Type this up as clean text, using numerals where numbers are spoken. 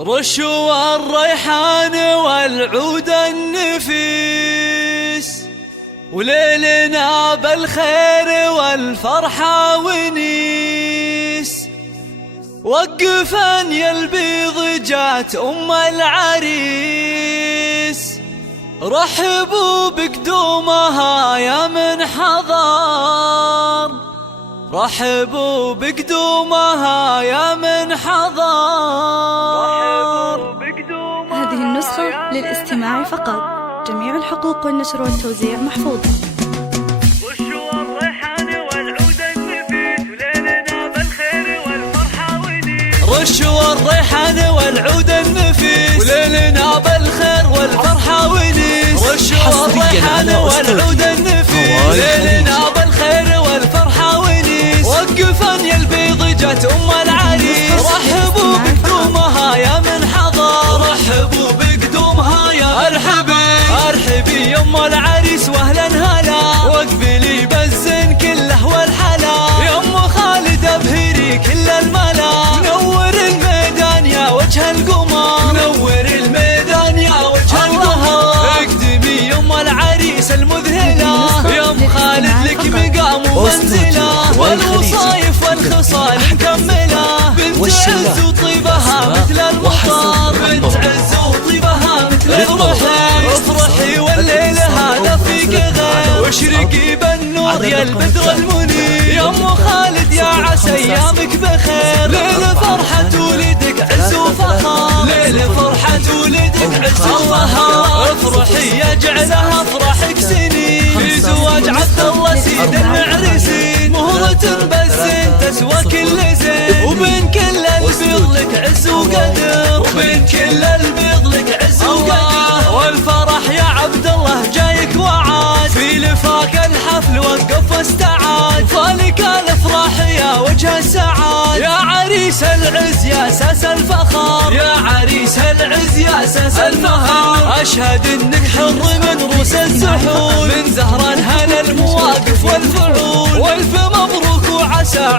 رشوا الريحان والعود النفيس، وليلنا بالخير والفرحة ونيس. وقفا يا البيض جات أم العريس، رحبوا بقدومها يا من حضر، رحبوا بقدومها يا من حضر. هذه النسخة للاستماع فقط، جميع الحقوق والنشر والتوزيع محفوظة. رشوا الريحان والعود النفيس، وليلنا بالخير والفرحة ونيس. رشوا الريحان والعود النفيس، وليلنا بالخير والفرحة ونيس. رشوا الريحان والعود النفيس، وليلنا بالخير والفرحة ونيس. وقفا يا البيض جات أم العريس، رحبوا بقدومها يا من حضر، رحبوا بقدومها يا ارحبي يا ام العريس واهلا هلا، واقبلي بالزين كله والحلا. يا ام خالد ابهري كل الملا، نور الميدان يا وجه القمر، نور الميدان يا وجه القمر. اقدمي يا ام العريس المذهله، يا ام خالد لك مقام ومنزله، والوصايف والخصال مكمله. بنت عز وطيبها مثل المطر، بنت عز وطيبها مثل المطر. افرحي والليل هذا فيك غير، واشرقي بالنور يا البدر المنير. يا ام خالد يا عسى ايامك بخير، ليل فرحة ولدك عز وفخر، ليل فرحة ولدك عز وفخر. افرحي يجعلها افراحك سنين، في زواج عبد الله سيد المعرسين. مهرة بالزين تسوى كل زين، وبين كل البيض لك عز وقدر، وبين كل البيض لك عز وقدر. والفرح يا عبد الله جايك وعاد، في لفاك الحفل وقف واستعاد. فالك الافراح يا وجه السعاد، يا عريس العز يا اساس الفخر، يا عريس العز يا اساس الفخر. اشهد انك حر من روس السحول، من زهران هنا المواقف والفعول. والف مبروك وعسى